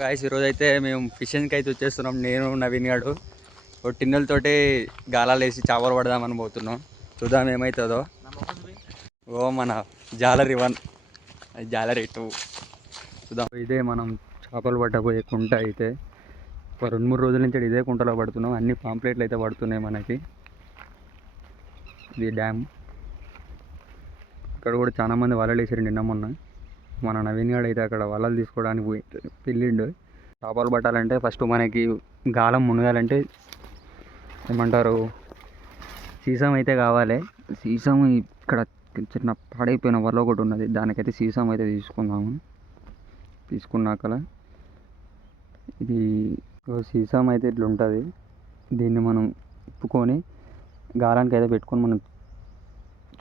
Guys ఈరోజు అయితే మేము ఫిషింగ్కి అయితే వచ్చేస్తున్నాం. నేను నవీన్ గాడు టిన్నులతోటి గాలాలు వేసి చేపలు పడదామని పోతున్నాం. చూద్దాం ఏమవుతుందో. మన జాలరీ 1, జాలరీ 2 చూద్దాం. ఇదే మనం చేపలు పట్టబోయే కుంట. అయితే ఒక 2-3 రోజుల నుంచి ఇదే కుంటలో పడుతున్నాం. అన్ని పాంప్లెట్లు అయితే పడుతున్నాయి మనకి. ఇది డ్యామ్. ఇక్కడ కూడా చాలా మంది వలలు వేసారు నిన్న మొన్న. మన నవీన్ గాడు అయితే అక్కడ వలలు తీసుకోవడానికి వెళ్ళిండు. చేపలు పట్టాలంటే ఫస్ట్ మనకి గాలం మునగాలంటే ఏమంటారు, సీసం అయితే కావాలి. సీసం ఇక్కడ చిన్న పాడైపోయిన వల ఒకటి ఉన్నది, దానికైతే సీసం అయితే తీసుకున్నాము. తీసుకున్నాక ఇది సీసం అయితే ఇట్లా ఉంటుంది. దీన్ని మనం ఇప్పుకొని గాలానికి అయితే పెట్టుకొని మనం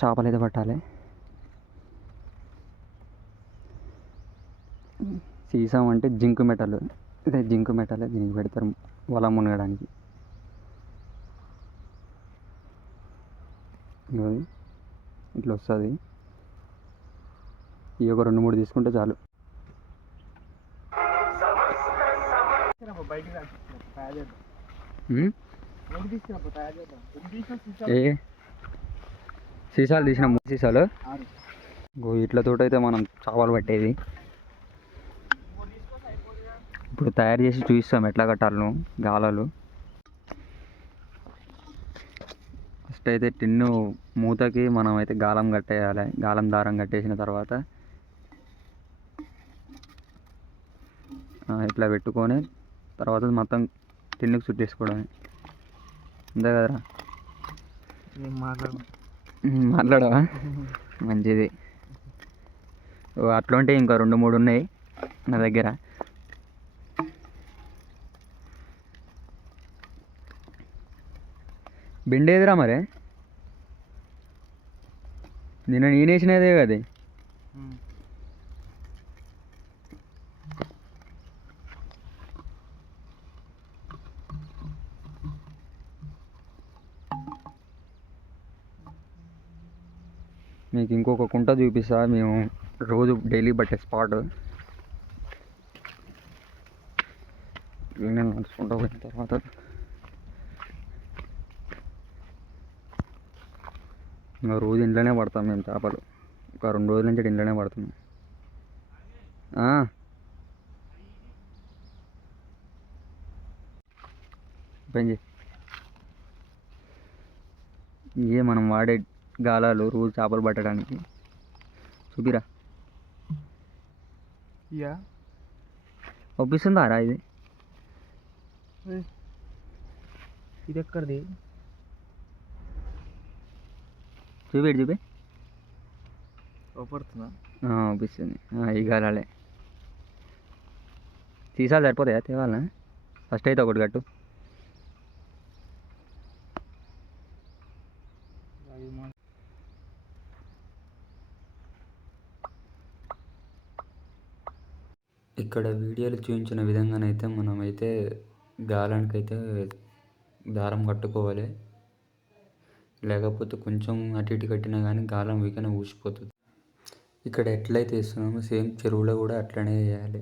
చేపలు అయితే పట్టాలి. సీసం అంటే జింక్ మెటల్. ఇదే జింక్ మెటల్, దీనికి పెడతారు వల మునగడానికి. ఇట్లా వస్తుంది. ఈ ఒక 2-3 తీసుకుంటే చాలు. సీసాలు తీసిన 3 సీసాలు ఇట్లతోటి అయితే మనం చేపలు పట్టేది. ఇప్పుడు తయారు చేసి చూపిస్తాం ఎట్లా కట్టాలను గాలాలు. ఫస్ట్ అయితే టిన్ను మూతకి మనం అయితే గాలం కట్టేయాలి. గాలం దారం కట్టేసిన తర్వాత ఇట్లా పెట్టుకొని తర్వాత మొత్తం టిన్నుకి చుట్టేసుకోవడమే. అంతే కదరా? మాట్లాడవా? మంచిది. అట్లా ఉంటే ఇంకా 2-3 ఉన్నాయి నా దగ్గర. బిండేదిరా మరి? నిన్న నేనేసినదే కదా. మీకు ఇంకొక కుంట చూపిస్తా, మేము రోజు డైలీ పట్టే స్పాట్. నేను నడుచుకుంటూ పోయిన తర్వాత ఇంకా రోజు ఇంట్లోనే పడతాం మేము చేపలు. ఒక 2 రోజుల నుంచి ఇంట్లోనే పడుతున్నాం. పని ఇవే మనం వాడే గాలాలు రోజు చేపలు పట్టడానికి. చూపిరా. ఒప్పిస్తుందా రా ఇది? ఇది ఎక్కడిది? చూపి. పడుతుందా? ఒప్పిస్తుంది. ఈ గాలాలే. సీసాలు సరిపోతాయా తేవాలనా? ఫస్ట్ అయితే ఒకటి కట్టు. ఇక్కడ వీడియోలు చూపించిన విధంగానైతే మనమైతే గాలానికైతే దారం కట్టుకోవాలి. లేకపోతే కొంచెం అటు ఇటు కట్టినా కానీ గాలం వీకనే ఊసిపోతుంది. ఇక్కడ ఎట్లయితే వేస్తున్నామో సేమ్ చెరువులో కూడా అట్లనే వేయాలి.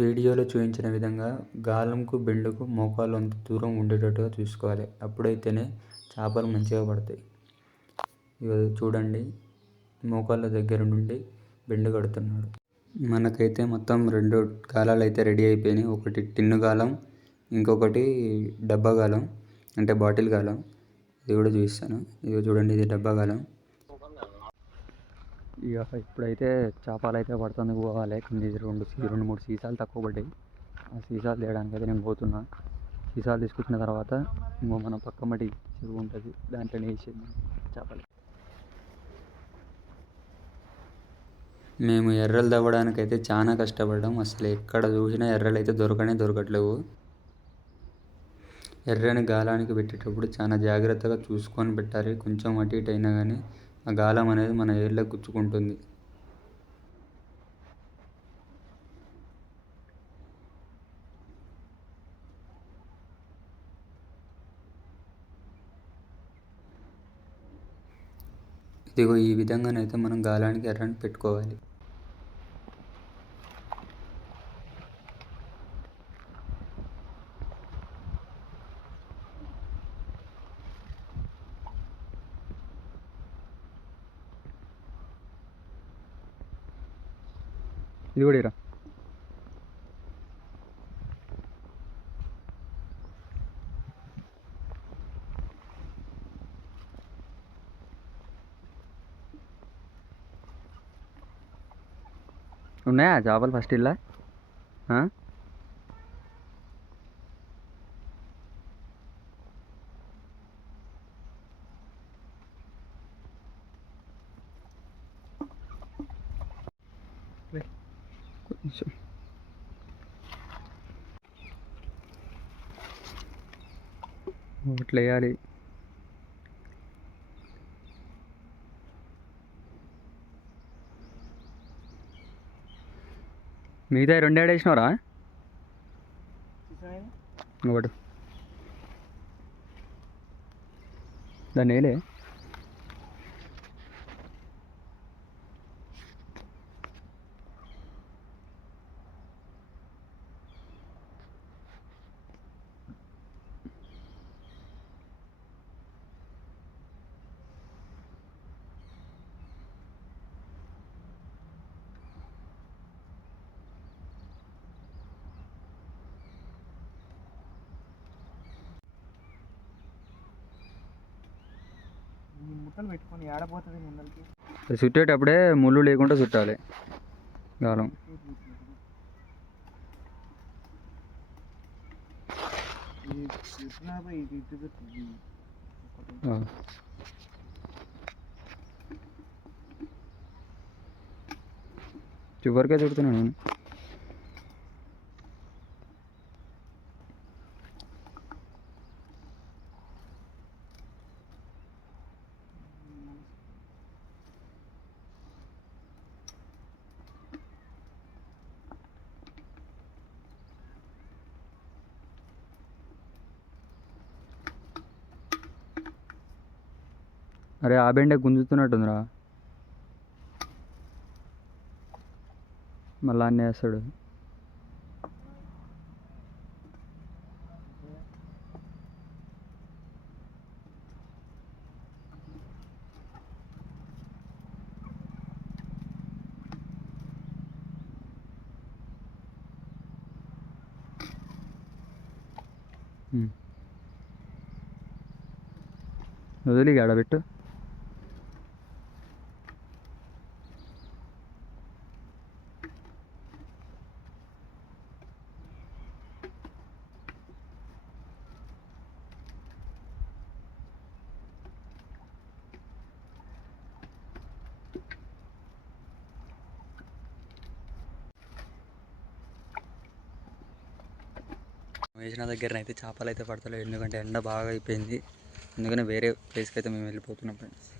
వీడియోలో చూపించిన విధంగా గాలంకు బెండుకు మోకాలు అంత దూరం ఉండేటట్టుగా చూసుకోవాలి. అప్పుడైతేనే చేపలు మంచిగా పడతాయి. ఇక చూడండి, మోకాళ్ళ దగ్గర నుండి బెండు కడుతున్నాడు. మనకైతే మొత్తం 2 గాలాలు అయితే రెడీ అయిపోయినాయి. ఒకటి టిన్ను గాలం, ఇంకొకటి డబ్బా గాలం అంటే బాటిల్ గాలం. ఇది కూడా చూపిస్తాను. ఇది చూడండి, ఇది డబ్బా గాలం. ఇక ఇప్పుడైతే చేపలు అయితే పడుతుంది పోవాలి. కింద 2-3 సీసాలు తక్కువ పడ్డాయి. ఆ సీసాలు తేయడానికి అయితే నేను పోతున్నా. సీసాలు తీసుకొచ్చిన తర్వాత ఇంకో మన పక్కమటి చెరువు ఉంటుంది, దాంట్లోనే వేసేది చేపలు. మేము ఎర్రలు తవ్వడానికైతే చాలా కష్టపడ్డాం. అసలు ఎక్కడ చూసినా ఎర్రలు అయితే దొరకట్లేవు. ఎర్రని గాలానికి పెట్టేటప్పుడు చాలా జాగ్రత్తగా చూసుకొని పెట్టాలి. కొంచెం అటు ఇటు అయినా కానీ ఆ గాలం అనేది మన ఏర్లకు గుచ్చుకుంటుంది. ఇదిగో ఈ విధంగానైతే మనం గాలానికి ఎర్రని పెట్టుకోవాలి. ఇది కూడా ఇరా. ఉన్నాయా చేపలు ఫస్ట్ ఇలా? కొంచెం ఒకటి వేయాలి. మిగతా రెండు ఏడు వేసినారా? ఒకటి దాన్ని వేయలే. ముట్టలు పెట్టుకొని ఆడపోతుంది ముందరికి. చుట్టేటప్పుడే ముళ్ళు లేకుండా చుట్టాలి గాలం. చివరికే చుడుతున్నాను నేను. అరే ఆ బెండే గుంజుతున్నట్టుందిరా. మళ్ళా అన్నీ వేస్తాడు. వదిలి ఆడబెట్టు. వేసిన దగ్గర అయితే చేపలు అయితే పడతలేవు, ఎందుకంటే ఎండ బాగా అయిపోయింది. అందుకనే వేరే ప్లేస్కి అయితే మేము వెళ్ళిపోతున్నాం ఫ్రెండ్స్.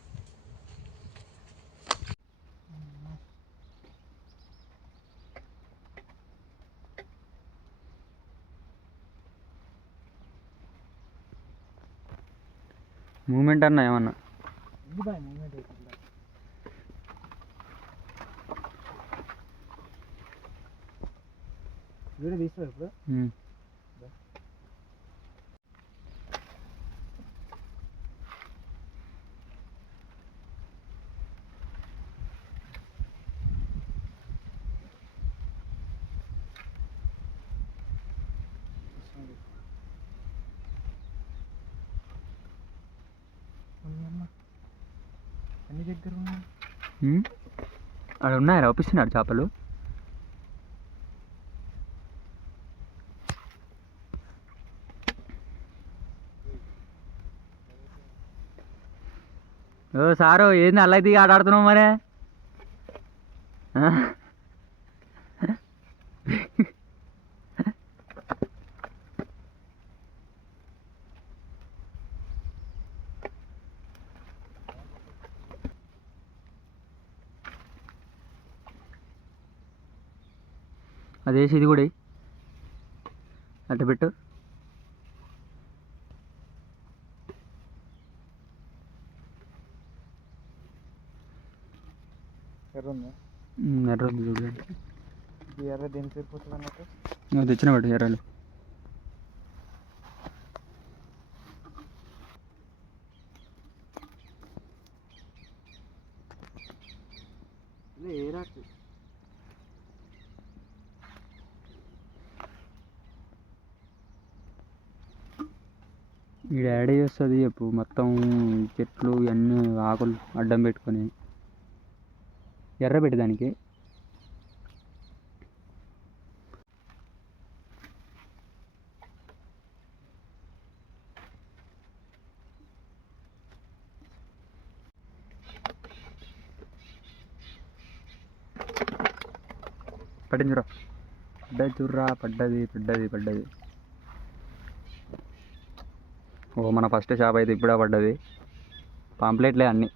మూమెంట్ అన్నా ఏమన్నా వీడియో తీసుకో ఇప్పుడు. అన్ని దగ్గర ఉన్నాయి. అక్కడ ఉన్నాయా ఒప్పిస్తున్నాడు చేపలు? ఓ సారు ఏంది అలా దిగి ఆడుతున్నావు మరే? అదేసి ఇది కూడా అట్ట పెట్టు. ఎర్ర ఉందా? ఎర్ర ఉంది చూడండి. ఇది ఎర్ర దేని సరిపోతుంది అన్నట్టు నువ్వు తెచ్చిన పెట్టు ఎర్రలు. ఏ రాకు ఈడ యాడ్ చేస్తుంది చెప్పు మొత్తం చెట్లు ఇవన్నీ ఆకులు అడ్డం పెట్టుకొని ఎర్ర పెట్టి దానికి పట్టింది చూరా పడ్డది చూర్రా పడ్డది పడ్డది పడ్డది. ఓ మన ఫస్ట్ షాప్ అయితే ఇప్పుడే పడ్డది. పాంప్లెట్లే అన్నీ.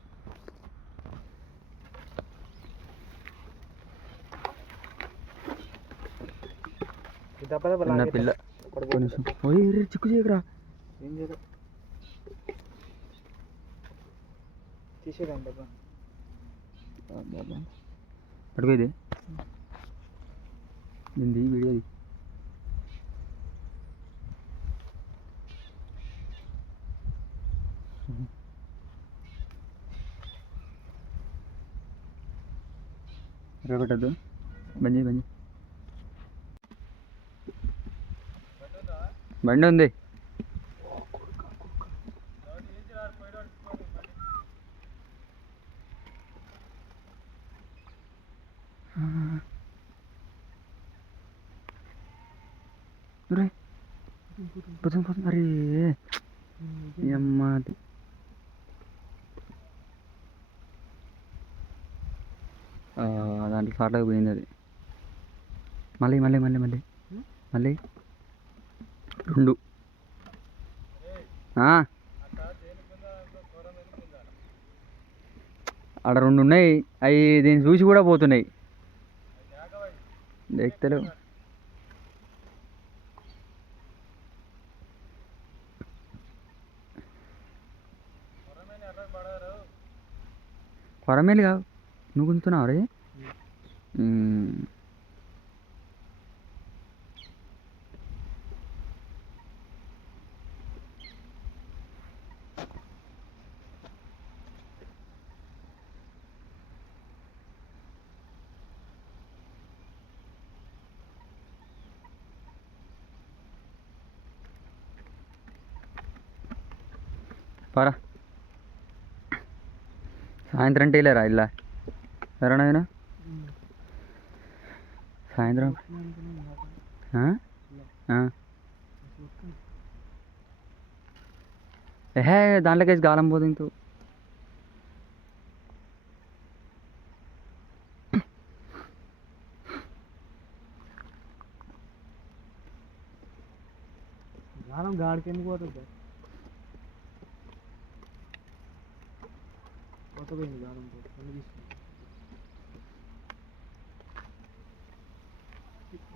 చిన్న పిల్ల కొంచెం ఓయ్ చిక్కు చేయకురా. ఏం చేయలేదు తీసేదండి డబ్బా పడిపోయింది దీనిది వీడియోది. పెట్టద్దు బండి బండి బండి ఉంది. పోతుంది పోతుంది. అరే అమ్మా దాంట్లో సాట్లోకి పోయింది అది. మళ్ళీ మళ్ళీ మళ్ళీ మళ్ళీ మళ్ళీ రెండు ఆడ రెండు ఉన్నాయి. అవి దీన్ని చూసి కూడా పోతున్నాయి. দেখতেలేవు. కొరమేలు కావు నువ్వు గుంతున్నావు రే. పరా సాయంత్రం టీలేరా ఇలా ఎవరైనా సాయంత్రం ఏహే దాంట్లోకేసి గాలం పోతుంది ఇంకూ. గాలం గాడికి ఎందుకు పోతుంది పోతుంది గాలం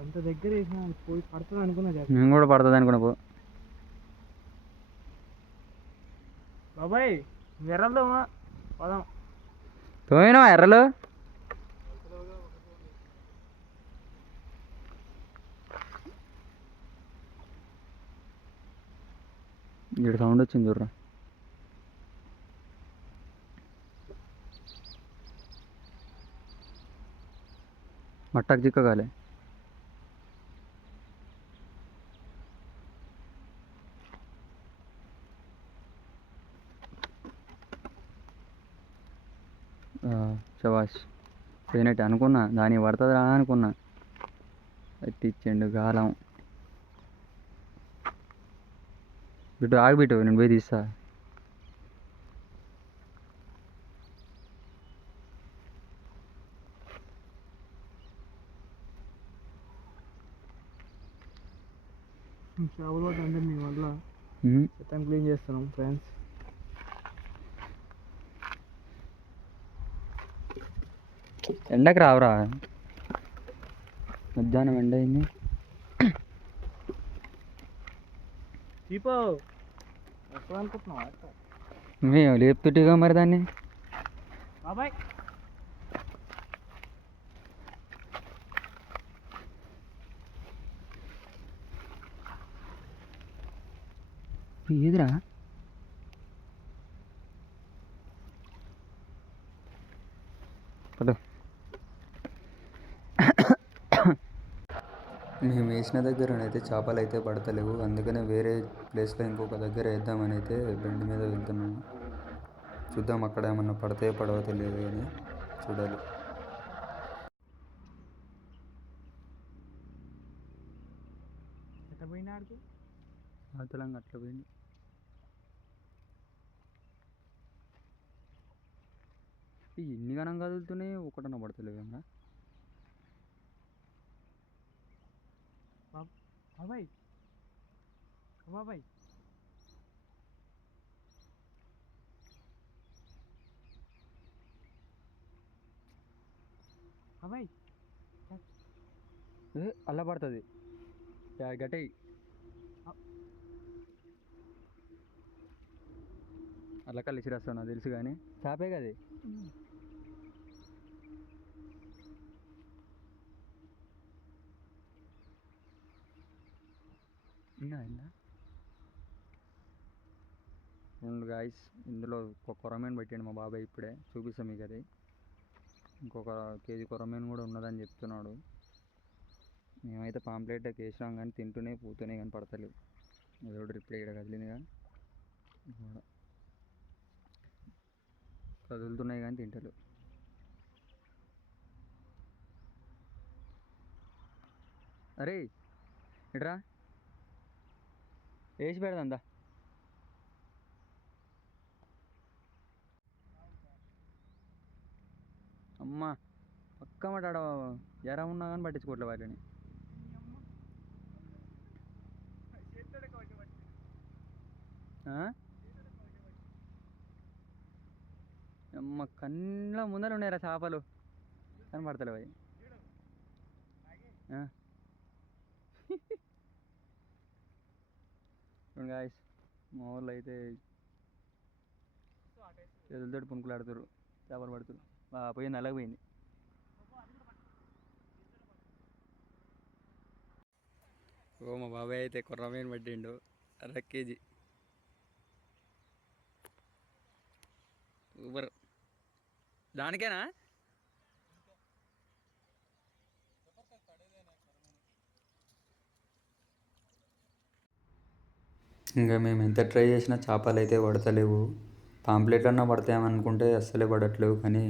అంత దగ్గర వేసిన పోయి పడుతుంది అనుకున్నా. నేను కూడా పడుతుంది అనుకున్నా. పో బాబాయ్ ఎర్రలు పదం పోయినా ఎర్రలు ఇక్కడ సౌండ్ వచ్చింది చూడరా. మట్టకు చిక్కగాలే. శబాష్ పోయినట్టు అనుకున్నా. దానికి పడుతుందా అనుకున్నా. ఎత్తిచ్చిండు గాలం. బిట్టు ఆగిబిట్టు నేను పోయి తీస్తా. చేపలు అంటే మీ వల్ల చెత్తను క్లీన్ చేస్తున్నాం ఫ్రెండ్స్. ఎండకు రావురా. మధ్యాహ్నం ఎండ అయింది. చీపో ఎప్పుడు అనుకుంటున్నావా మేము లేపుతుంటిగా మరి దాన్ని. బాబాయ్ ఏదిరా పడు. మేము వేసిన దగ్గరనైతే చేపలు అయితే పడతలేవు, అందుకనే వేరే ప్లేస్లో ఇంకొక దగ్గర వేద్దామని అయితే బండి మీద వెళ్తున్నాను. చూద్దాం అక్కడ ఏమన్నా పడతాయో పడవో తెలియదు కానీ చూడాలి. ఎక్కడ పోయినా ఆడికి అవతలంగా అట్లా పోయింది. ఎన్ని గణం కదులుతున్నాయి, ఒకటన్నా పడతలేవు ఏమన్నా. బాబాయ్ బాబాయ్ బాబాయ్ అలా పడుతుంది గట్టి అలా కలిసి రాస్తాను నాకు తెలుసు కానీ చేపే కదే. ఇంకా రెండు గాయస్, ఇందులో ఒక కొరమేను పెట్టాడు మా బాబాయ్, ఇప్పుడే చూపిస్తాం మీకు అది. ఇంకొక కేజీ కొరమేను కూడా ఉన్నదని చెప్తున్నాడు. మేమైతే పాంప్లెట్ వేసినాం కానీ తింటూనే పోతూనే కానీ పడతలేవు. ఏదో రిప్లై ఇక్కడ కదిలిందిగా, కదులుతున్నాయి కానీ తింటలేవు. అరే ఇట్రా వేసి పెడదా. అమ్మా పక్క మాట ఆడ ఎరా ఉన్నా కానీ పట్టించుకోవట్లే వాటిని. అమ్మ కళ్ళ ముందర ఉన్నాయిరా చేపలు కానీ పడతలేవు అవి. గాయస్ మా వాళ్ళు అయితే చేతులతోటి పునుకులు ఆడుతారు, చేపలు పడుతారు. పోయింది, అలాగే పోయింది. ఓ మా బాబాయ్ అయితే కొర్రమీను పట్టిండు, 1/2 కేజీ. సూపర్. దానికేనా? ఇంకా మేము ఎంత ట్రై చేసినా చేపలు అయితే పడతలేవు. పాంప్లెట్ అన్నా పడతాయేమనుకుంటే అస్సలే పడట్లేవు, కానీ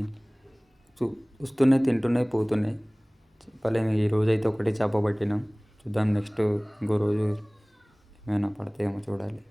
వస్తున్నాయి తింటున్నాయి పోతున్నాయి. చెప్పలేము. ఈరోజు అయితే ఒకటే చేప పట్టినాం. చూద్దాం నెక్స్ట్ ఇంకో రోజు ఏమైనా పడతాయేమో చూడాలి.